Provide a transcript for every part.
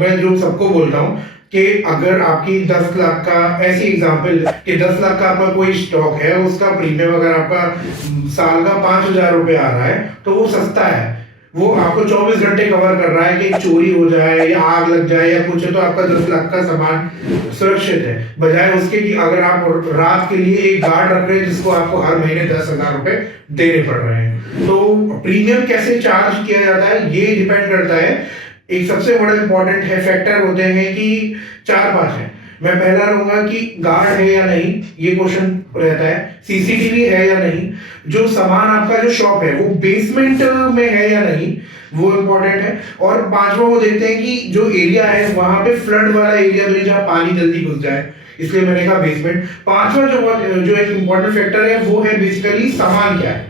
मैं जो सबको बोलता हूँ कि अगर आपकी 10 लाख का ऐसी एग्जांपल कि 10 लाख का आपका कोई स्टॉक है, उसका प्रीमियम अगर आपका साल का 5,000 रुपए आ रहा है, तो वो सस्ता है। वो आपको 24 घंटे कवर कर रहा है कि चोरी हो जाए या आग लग जाए या कुछ है, तो आपका 10 लाख का सामान सुरक्षित है। बजाय उसके कि अगर आप रात के लिए एक गार्ड रख रहे हैं जिसको आपको हर महीने 10,000 रुपए देने पड़ रहे हैं। तो प्रीमियम कैसे चार्ज किया जाता है, ये डिपेंड करता है। एक सबसे बड़ा इंपॉर्टेंट है फैक्टर होते हैं कि 4-5 है। मैं पहला रहूंगा कि गार्ड है या नहीं, ये क्वेश्चन रहता है। सीसीटीवी है या नहीं, जो सामान आपका जो शॉप है वो बेसमेंट में है या नहीं, वो इम्पोर्टेंट है। और पांचवा वो देखते हैं कि जो एरिया है वहां पे फ्लड वाला एरिया नहीं, जहाँ पानी जल्दी घुस जाए, इसलिए मैंने कहा बेसमेंट। पांचवा जो एक इम्पोर्टेंट फैक्टर है वो है बेसिकली सामान क्या है।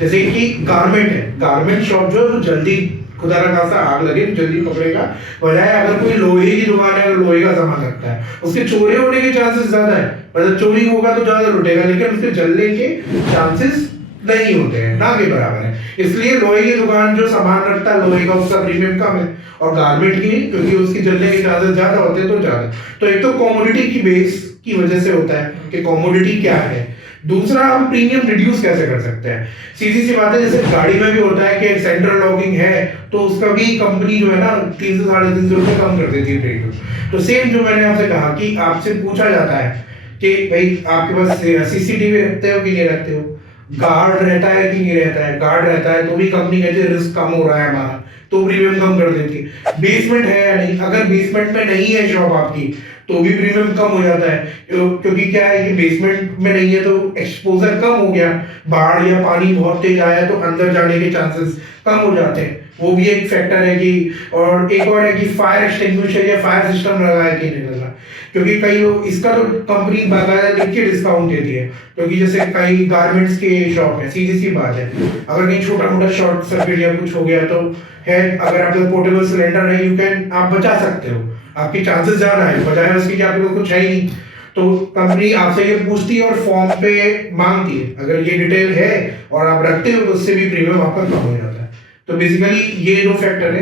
जैसे कि गारमेंट है, गारमेंट शॉप जो जल्दी खुदा ना खासा आग लगे तो जल्दी पकड़ेगा। बजाय अगर कोई लोहे की दुकान है, अगर लोहे का सामान रखता है, उसके चोरी होने के चांसेस ज्यादा है। मतलब चोरी होगा तो ज्यादा लुटेगा, लेकिन उसके जलने के चांसेस नहीं होते हैं, ना के बराबर है। इसलिए लोहे की दुकान जो सामान रखता है लोहे का, उसका प्रीमियम कम है। और गारमेंट की, क्योंकि उसकी जलने के चांसेस ज्यादा होते हैं, तो ज्यादा। तो एक तो कमोडिटी की बेस की वजह से होता है कि कमोडिटी क्या है। दूसरा, हम प्रीमियम रिड्यूस कैसे कर सकते हैं। सीधी सी बात है, जैसे गाड़ी में भी होता है कि सेंट्रल लॉकिंग है, तो उसका भी कंपनी जो है ना 300-350 रुपए कम कर देती है प्रीमियम। तो सेम जो मैंने आपसे कहा कि आपसे पूछा जाता है कि भाई आपके पास सीसीटीवी रखते हो कि नहीं रखते हो, गार्ड रहता है कि नहीं रहता है। गार्ड रहता है तो भी कंपनी कहती है रिस्क कम हो रहा है हमारा, तो प्रीमियम कम कर देती है। बेसमेंट है या नहीं, अगर बेसमेंट में नहीं है शॉप आपकी, तो भी प्रीमियम कम हो जाता है। क्योंकि क्या है कि बेसमेंट में नहीं है तो एक्सपोजर कम हो गया, बाढ़ या पानी बहुत तेज आया तो अंदर जाने के चांसेस कम हो जाते हैं, वो भी एक फैक्टर है कि। और एक और है कि फायर एक्सटिंग्विशर या फायर सिस्टम लगा है कि नहीं लगा। क्योंकि कई लोग इसका तो कंपनी बाकायदा लिख के डिस्काउंट देती है, क्योंकि जैसे कई गारमेंट्स के शॉप है, सीधी सी बात है, अगर कहीं छोटा मोटा शॉर्ट सर्किट या कुछ हो गया तो है, अगर आपके पोर्टेबल सिलेंडर है, यू कैन, आप बचा सकते हो, आपके चांसेस ज्यादा है, बजाय उसके कि आपके पास कुछ है ही नहीं। तो कंपनी आपसे ये पूछती है और फॉर्म पे मांगती है, अगर ये डिटेल है और आप रखते हो तो उससे भी प्रीमियम आपका कम हो जाता है। तो बेसिकली ये दो फैक्टर है।